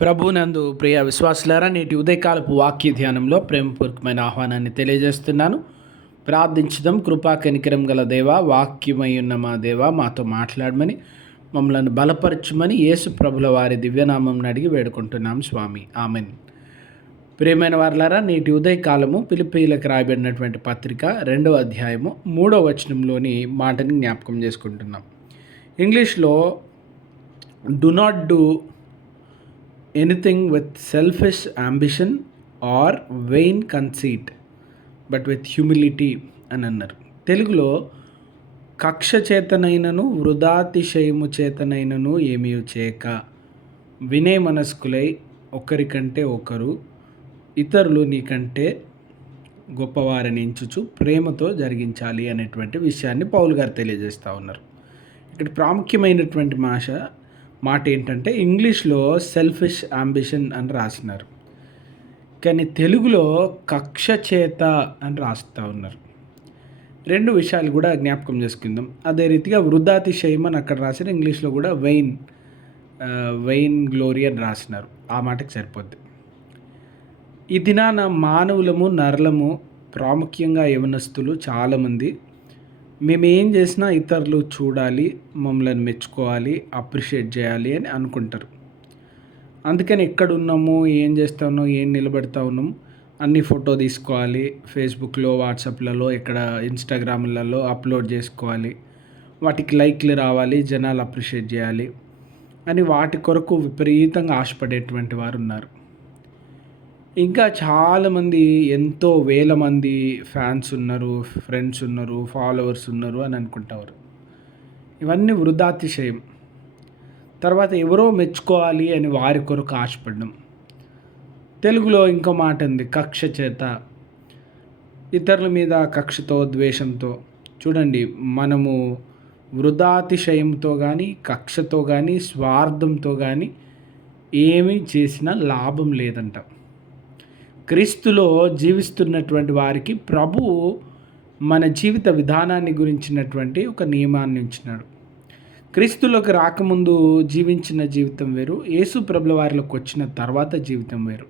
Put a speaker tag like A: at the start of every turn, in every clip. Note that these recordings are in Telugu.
A: ప్రభునందు ప్రియ విశ్వాసులారా నేటి ఉదయకాలపు వాక్య ధ్యానంలో ప్రేమపూర్వకమైన ఆహ్వానాన్ని తెలియజేస్తున్నాను. ప్రార్థించడం కృపా కనికరం గల దేవ వాక్యమై ఉన్న మా దేవ మాతో మాట్లాడమని మమ్మల్ని బలపరచమని యేసు ప్రభుల వారి దివ్యనామం అడిగి వేడుకుంటున్నాం స్వామి. ఆమెన్. ప్రియమైన వారులారా నేటి ఉదయకాలము పిలిపిలకు రాయబడినటువంటి పత్రిక రెండవ అధ్యాయము మూడవ వచనంలోని మాటని జ్ఞాపకం చేసుకుంటున్నాం. ఇంగ్లీష్లో do not do anything with selfish ambition or vain conceit but with humility అని అన్నారు తెలుగులో కక్ష చేతనైనను వృధాతిశయము చేతనైనను ఏమీ చేయక. వినయ మనస్కులై ఒకరికంటే ఒకరు ఇతరులు నీకంటే గొప్పవారిని ఎంచుచు ప్రేమతో జరిగించాలి అనేటువంటి విషయాన్ని పౌల్ గారు తెలియజేస్తూ ఉన్నారు. ఇక్కడ ప్రాముఖ్యమైనటువంటి భాష మాట ఏంటంటే ఇంగ్లీష్లో సెల్ఫిష్ అంబిషన్ అని రాసినారు. కానీ తెలుగులో కక్ష చేత అని రాస్తూ ఉన్నారు. రెండు విషయాలు కూడా జ్ఞాపకం చేసుకుందాం. అదే రీతిగా వృద్ధాతిశయం అని అక్కడ రాసిన ఇంగ్లీష్లో కూడా వెయిన్ వెయిన్ గ్లోరీ అని రాసినారు. ఆ మాటకి సరిపోద్ది. ఈ దినాన మానవులము నరలము ప్రాముఖ్యంగా యవనస్తులు చాలామంది మేము ఏం చేసినా ఇతరులు చూడాలి మమ్మల్ని మెచ్చుకోవాలి అప్రిషియేట్ చేయాలి అని అనుకుంటారు. అందుకని ఎక్కడ ఉన్నాము ఏం చేస్తా ఏం నిలబెడతా ఉన్నాము అన్ని ఫోటో తీసుకోవాలి ఫేస్బుక్లో వాట్సాప్లలో ఇక్కడ ఇన్స్టాగ్రామ్లలో అప్లోడ్ చేసుకోవాలి. వాటికి లైక్లు రావాలి జనాలు అప్రిషియేట్ చేయాలి అని వాటి కొరకు విపరీతంగా ఆశపడేటువంటి వారు ఉన్నారు. ఇంకా చాలామంది ఎంతో వేల మంది ఫ్యాన్స్ ఉన్నారు ఫ్రెండ్స్ ఉన్నారు ఫాలోవర్స్ ఉన్నారు అని అనుకుంటారు. ఇవన్నీ వృధాతిశయం తర్వాత ఎవరో మెచ్చుకోవాలి అని వారి కొరకు ఆశపడడం. తెలుగులో ఇంకో మాట ఉంది కక్ష చేత. ఇతరుల మీద కక్షతో ద్వేషంతో. చూడండి మనము వృధాతిశయంతో కానీ కక్షతో కానీ స్వార్థంతో కానీ ఏమీ చేసినా లాభం లేదంట. క్రీస్తులో జీవిస్తున్నటువంటి వారికి ప్రభువు మన జీవిత విధానాన్ని గురించినటువంటి ఒక నియమాన్ని ఉంచినాడు. క్రీస్తులోకి రాకముందు జీవించిన జీవితం వేరు యేసు ప్రభుల వారిలోకి వచ్చిన తర్వాత జీవితం వేరు.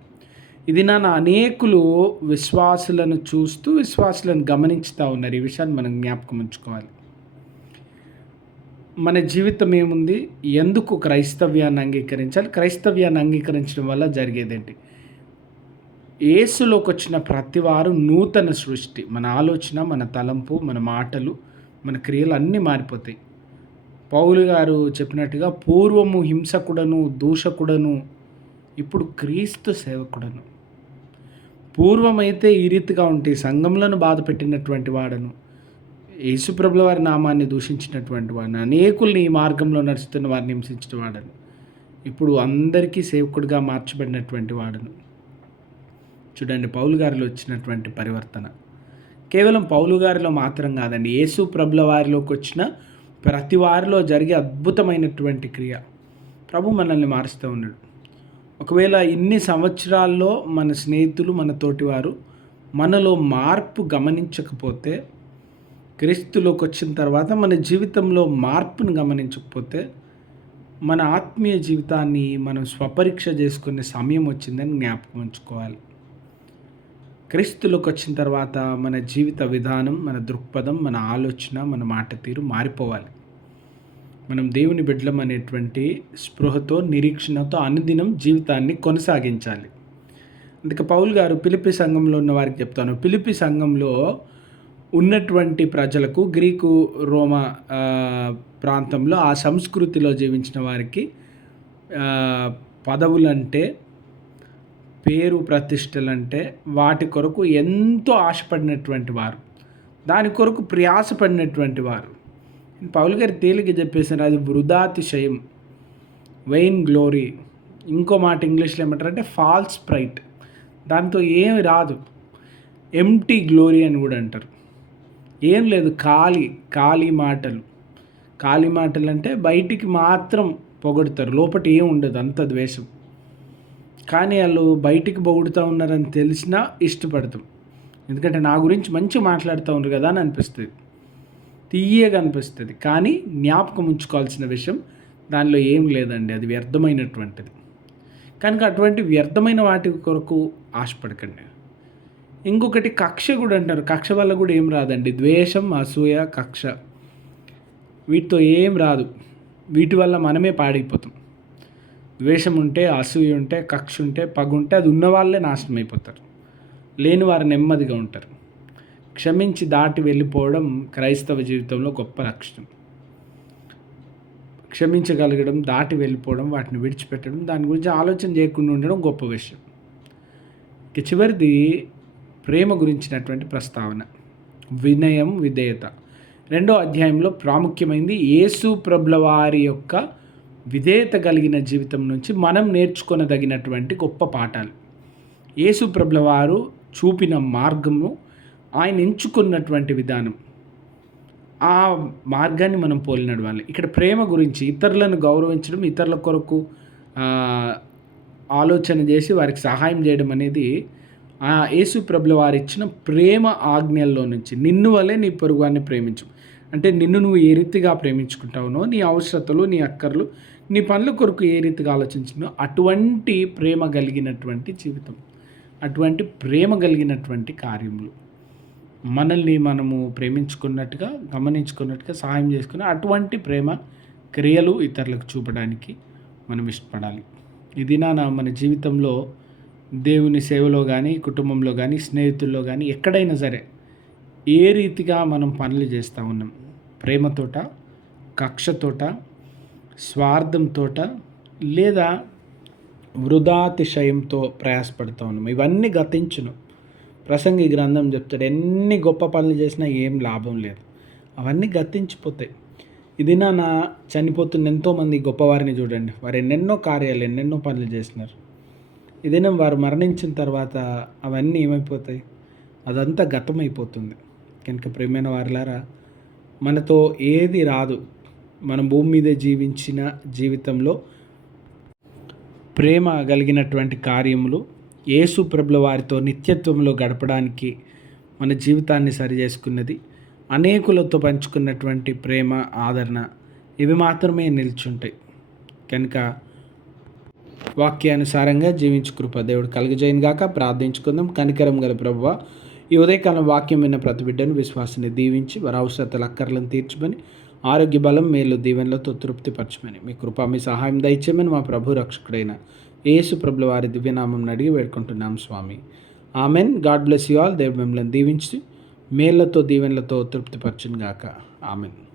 A: ఇది నాన్న అనేకులు విశ్వాసులను చూస్తూ విశ్వాసులను గమనించుతూ ఉన్నారు. ఈ విషయాన్ని మనం జ్ఞాపకం ఉంచుకోవాలి. మన జీవితం ఏముంది? ఎందుకు క్రైస్తవ్యాన్ని అంగీకరించాలి? క్రైస్తవ్యాన్ని అంగీకరించడం వల్ల జరిగేదేంటి? ఏసులోకి వచ్చిన ప్రతి వారు నూతన సృష్టి. మన ఆలోచన మన తలంపు మన మాటలు మన క్రియలు అన్నీ మారిపోతాయి. పౌలు గారు చెప్పినట్టుగా పూర్వము హింసకుడను దూషకుడను ఇప్పుడు క్రీస్తు సేవకుడను. పూర్వమైతే ఈ రీతిగా ఉంటే సంఘంలను బాధ పెట్టినటువంటి వాడను యేసుప్రభుల వారి నామాన్ని దూషించినటువంటి వాడిని అనేకుల్ని ఈ మార్గంలో నడుస్తున్న వారిని హింసించిన వాడను ఇప్పుడు అందరికీ సేవకుడిగా మార్చబడినటువంటి వాడను. చూడండి పౌలు గారిలో వచ్చినటువంటి పరివర్తన. కేవలం పౌలు గారిలో మాత్రం కాదండి యేసు ప్రభుల వారిలోకి వచ్చిన ప్రతి వారిలో జరిగే అద్భుతమైనటువంటి క్రియ. ప్రభు మనల్ని మారుస్తూ ఉన్నాడు. ఒకవేళ ఇన్ని సంవత్సరాల్లో మన స్నేహితులు మన తోటివారు మనలో మార్పు గమనించకపోతే క్రీస్తులోకి వచ్చిన తర్వాత మన జీవితంలో మార్పును గమనించకపోతే మన ఆత్మీయ జీవితాన్ని మనం స్వపరీక్ష చేసుకునే సమయం వచ్చిందని జ్ఞాపకం ఉంచుకోవాలి. క్రీస్తులోకి వచ్చిన తర్వాత మన జీవిత విధానం మన దృక్పథం మన ఆలోచన మన మాట తీరు మారిపోవాలి. మనం దేవుని బిడ్డలం అనేటువంటి స్పృహతో నిరీక్షణతో అనుదినం జీవితాన్ని కొనసాగించాలి. అందుకే పౌల్ గారు పిలిపి సంఘంలో ఉన్న వారికి చెప్తాను. పిలిపి సంఘంలో ఉన్నటువంటి ప్రజలకు గ్రీకు రోమా ప్రాంతంలో ఆ సంస్కృతిలో జీవించిన వారికి పదవులంటే పేరు ప్రతిష్టలంటే వాటి కొరకు ఎంతో ఆశపడినటువంటి వారు. దాని కొరకు ప్రయాసపడినటువంటి వారు. పౌల్ గారి తేలిక చెప్పేసారు అది వృధాతిశయం. వెయిన్ గ్లోరీ ఇంకో మాట ఇంగ్లీష్లో ఏమంటారంటే ఫాల్స్ ప్రైట్ దాంతో ఏమి రాదు. ఎంటీ గ్లోరీ అని కూడా అంటారు. ఏం లేదు ఖాళీ ఖాళీ మాటలు. ఖాళీ మాటలు అంటే బయటికి మాత్రం పొగడతారు. లోపల ఏం ఉండదు అంత ద్వేషం. కానీ వాళ్ళు బయటికి పొగుడుతూ ఉన్నారని తెలిసినా ఇష్టపడతాం. ఎందుకంటే నా గురించి మంచి మాట్లాడుతూ ఉన్నారు కదా అని అనిపిస్తుంది. తీయగా అనిపిస్తుంది. కానీ జ్ఞాపకం ఉంచుకోవాల్సిన విషయం దానిలో ఏం లేదండి. అది వ్యర్థమైనటువంటిది. కనుక అటువంటి వ్యర్థమైన వాటి కొరకు ఆశపడకండి. ఇంకొకటి కక్ష కూడా అంటారు. కక్ష వల్ల కూడా ఏం రాదండి. ద్వేషం అసూయ కక్ష వీటితో ఏం రాదు. వీటి వల్ల మనమే పాడైపోతాం. ద్వేషం ఉంటే అసూయ ఉంటే కక్ష ఉంటే పగుంటే అది ఉన్నవాళ్ళే నాశనం అయిపోతారు లేని వారు నెమ్మదిగా ఉంటారు. క్షమించి దాటి వెళ్ళిపోవడం క్రైస్తవ జీవితంలో గొప్ప లక్షణం క్షమించగలగడం దాటి వెళ్ళిపోవడం వాటిని విడిచిపెట్టడం దాని గురించి ఆలోచన చేయకుండా ఉండడం గొప్ప విషయం. ఇక చివరిది ప్రేమ గురించినటువంటి ప్రస్తావన. వినయం విధేయత. రెండో అధ్యాయంలో ప్రాముఖ్యమైనది యేసు ప్రభుల వారి యొక్క విధేయత కలిగిన జీవితం నుంచి మనం నేర్చుకొనదగినటువంటి గొప్ప పాఠాలు. యేసు ప్రభుల వారు చూపిన మార్గము ఆయన ఎంచుకున్నటువంటి విధానం. ఆ మార్గాన్ని మనం పోలి నడవాలి ఇక్కడ ప్రేమ గురించి ఇతరులను గౌరవించడం ఇతరుల కొరకు ఆలోచన చేసి వారికి సహాయం చేయడం అనేది ఆ యేసు ప్రభుల వారు ఇచ్చిన ప్రేమ ఆజ్ఞల్లో నుంచి. నిన్ను వలె నీ పొరుగువాన్ని ప్రేమించు. అంటే నిన్ను నువ్వు ఏ రీతిగా ప్రేమించుకుంటావునో నీ? అవసరతలు నీ అక్కర్లు నీ పనుల కొరకు ఏ రీతిగా ఆలోచించినో అటువంటి ప్రేమ కలిగినటువంటి జీవితం. అటువంటి ప్రేమ కలిగినటువంటి కార్యములు. మనల్ని మనము ప్రేమించుకున్నట్టుగా గమనించుకున్నట్టుగా సహాయం చేసుకుని అటువంటి ప్రేమ క్రియలు ఇతరులకు చూపడానికి మనం ఇష్టపడాలి. ఇది నా మన జీవితంలో దేవుని సేవలో కానీ కుటుంబంలో కానీ స్నేహితుల్లో కానీ ఎక్కడైనా సరే ఏ రీతిగా మనం పనులు చేస్తూ ఉన్నాం. ప్రేమతోట కక్షతోట స్వార్థంతో లేదా వృధాతిశయంతో ప్రయాసపడుతూ ఉన్నాం ఇవన్నీ గతించును. ప్రసంగి గ్రంథం చెప్తాడు ఎన్ని గొప్ప పనులు చేసినా ఏం లాభం లేదు. అవన్నీ గతించిపోతాయి. ఇది నా చనిపోతున్న ఎంతోమంది గొప్పవారిని చూడండి. వారు ఎన్నెన్నో కార్యాలు ఎన్నెన్నో పనులు చేసినారు. ఇదేనా వారు మరణించిన తర్వాత అవన్నీ ఏమైపోతాయి? అదంతా గతమైపోతుంది. కనుక ప్రేమైన వారిలారా మనతో ఏది రాదు. మన భూమి మీద జీవించిన జీవితంలో ప్రేమ కలిగినటువంటి కార్యములు యేసు ప్రభుల వారితో నిత్యత్వంలో గడపడానికి మన జీవితాన్ని సరి చేసుకున్నది అనేకులతో పంచుకున్నటువంటి ప్రేమ ఆదరణ ఇవి మాత్రమే నిల్చుంటాయి. కనుక వాక్యానుసారంగా జీవించు కృప దేవుడు. కలిగజేయను గాక ప్రార్థించుకుందాం. కనికరం గల ప్రభువ ఈ ఉదయకాలం వాక్యం విన్న ప్రతి బిడ్డను విశ్వాసాన్ని దీవించి వారి అవసరతల అక్కర్లను తీర్చమని ఆరోగ్య బలం మేలు దీవెనలతో తృప్తిపరచమని. మీ కృప మీ సహాయం దయచేయమని మా ప్రభు రక్షకుడైన యేసు ప్రభుల వారి దివ్యనామం అడిగి వేడుకుంటున్నాం స్వామి. Amen. God bless you all. దేవుడు మిమ్మల్ని దీవించి మేళ్ళతో దీవెనలతో తృప్తిపరచును గాక ఆమెన్.